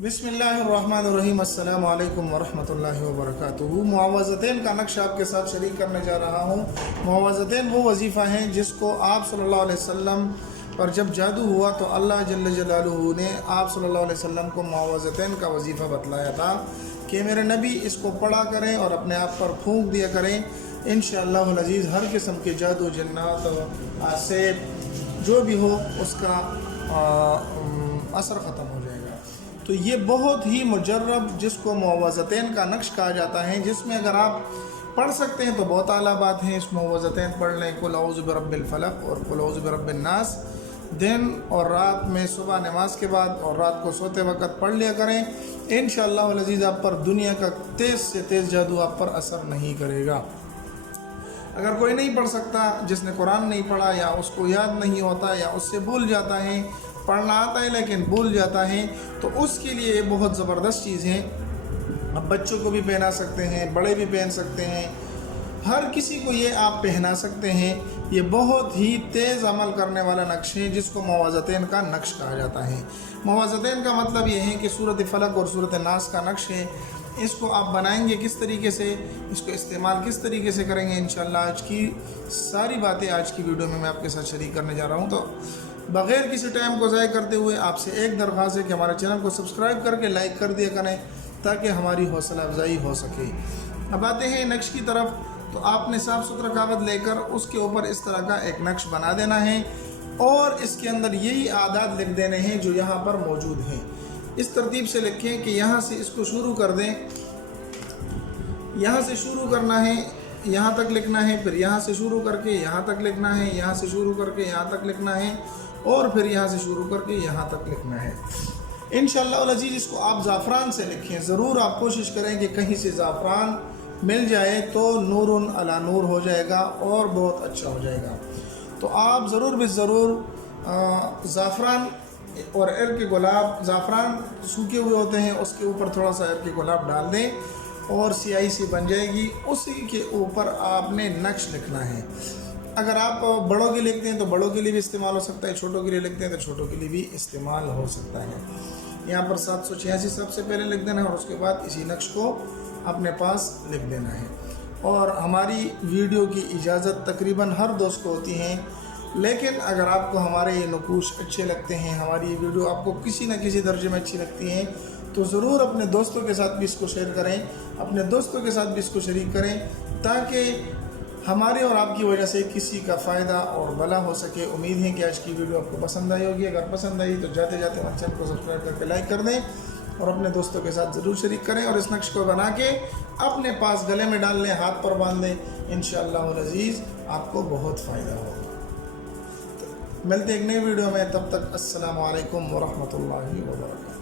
بسم اللہ الرحمن الرحیم، السلام علیکم ورحمۃ اللہ وبرکاتہ۔ معوذتین کا نقش آپ کے ساتھ شریک کرنے جا رہا ہوں۔ معوذتین وہ وظیفہ ہیں جس کو آپ صلی اللہ علیہ وسلم پر جب جادو ہوا تو اللہ جل جلالہ نے آپ صلی اللہ علیہ وسلم کو معوذتین کا وظیفہ بتلایا تھا کہ میرے نبی اس کو پڑھا کریں اور اپنے آپ پر پھونک دیا کریں، انشاءاللہ العزیز ہر قسم کے جادو، جنات، آسیب جو بھی ہو اس کا اثر ختم ہو جائے گا۔ تو یہ بہت ہی مجرب، جس کو معوذتین کا نقش کہا جاتا ہے، جس میں اگر آپ پڑھ سکتے ہیں تو بہت اعلیٰ بات ہے۔ اس معوذتین پڑھ لیں، قل اعوذ برب الفلق اور قل اعوذ برب الناس، دن اور رات میں، صبح نماز کے بعد اور رات کو سوتے وقت پڑھ لیا کریں۔ انشاءاللہ العزیز آپ پر دنیا کا تیز سے تیز جادو آپ پر اثر نہیں کرے گا۔ اگر کوئی نہیں پڑھ سکتا، جس نے قرآن نہیں پڑھا یا اس کو یاد نہیں ہوتا یا اس سے بھول جاتا ہے، پڑھنا آتا ہے لیکن بھول جاتا ہے، تو اس کے لیے یہ بہت زبردست چیز ہے۔ اب بچوں کو بھی پہنا سکتے ہیں، بڑے بھی پہن سکتے ہیں، ہر کسی کو یہ آپ پہنا سکتے ہیں۔ یہ بہت ہی تیز عمل کرنے والا نقش ہے جس کو معوذتین کا نقش کہا جاتا ہے۔ معوذتین کا مطلب یہ ہے کہ سورۃ فلق اور سورۃ ناس کا نقش ہے۔ اس کو آپ بنائیں گے کس طریقے سے، اس کو استعمال کس طریقے سے کریں گے، انشاءاللہ آج کی ساری باتیں آج کی ویڈیو میں آپ کے ساتھ شریک کرنے جا رہا ہوں۔ تو بغیر کسی ٹائم کو ضائع کرتے ہوئے آپ سے ایک درخواست ہے کہ ہمارے چینل کو سبسکرائب کر کے لائک کر دیا کریں تاکہ ہماری حوصلہ افزائی ہو سکے۔ اب آتے ہیں نقش کی طرف۔ تو آپ نے صاف ستھرا کاغذ لے کر اس کے اوپر اس طرح کا ایک نقش بنا دینا ہے اور اس کے اندر یہی اعداد لکھ دینے ہیں جو یہاں پر موجود ہیں۔ اس ترتیب سے لکھیں کہ یہاں سے اس کو شروع کر دیں، یہاں سے شروع کرنا ہے، یہاں تک لکھنا ہے، پھر یہاں سے شروع کر کے یہاں تک لکھنا ہے، یہاں سے شروع کر کے یہاں تک لکھنا ہے اور پھر یہاں سے شروع کر کے یہاں تک لکھنا ہے۔ انشاءاللہ العزیز اس کو آپ زعفران سے لکھیں، ضرور آپ کوشش کریں کہ کہیں سے زعفران مل جائے تو نور علی نور ہو جائے گا اور بہت اچھا ہو جائے گا۔ تو آپ ضرور ضرور زعفران اور عرق گلاب، زعفران سوکھے ہوئے ہوتے ہیں، اس کے اوپر تھوڑا سا عرق گلاب ڈال دیں اور سیاہی سی بن جائے گی، اسی کے اوپر آپ نے نقش لکھنا ہے۔ اگر آپ بڑوں کے لکھتے ہیں تو بڑوں کے لیے بھی استعمال ہو سکتا ہے، چھوٹوں کے لیے لکھتے ہیں تو چھوٹوں کے لیے بھی استعمال ہو سکتا ہے۔ یہاں پر 786 سب سے پہلے لکھ دینا ہے اور اس کے بعد اسی نقش کو اپنے پاس لکھ دینا ہے۔ اور ہماری ویڈیو کی اجازت تقریباً ہر دوست کو ہوتی ہیں، لیکن اگر آپ کو ہمارے یہ نقوش اچھے لگتے ہیں، ہماری یہ ویڈیو آپ کو کسی نہ کسی درجے میں اچھی لگتی ہیں، تو ضرور اپنے دوستوں کے ساتھ بھی اس کو شیئر کریں، اپنے دوستوں کے ساتھ بھی اس کو شریک کریں تاکہ ہمارے اور آپ کی وجہ سے کسی کا فائدہ اور بھلا ہو سکے۔ امید ہے کہ آج کی ویڈیو آپ کو پسند آئی ہوگی۔ اگر پسند آئی تو جاتے جاتے ہمارے چینل کو سبسکرائب کر کے لائک کر دیں اور اپنے دوستوں کے ساتھ ضرور شریک کریں اور اس نقش کو بنا کے اپنے پاس گلے میں ڈال لیں، ہاتھ پر باندھ لیں، انشاءاللہ العزیز آپ کو بہت فائدہ ہوگا۔ ملتے ہیں ایک نئی ویڈیو میں، تب تک السلام علیکم ورحمۃ اللہ وبرکاتہ۔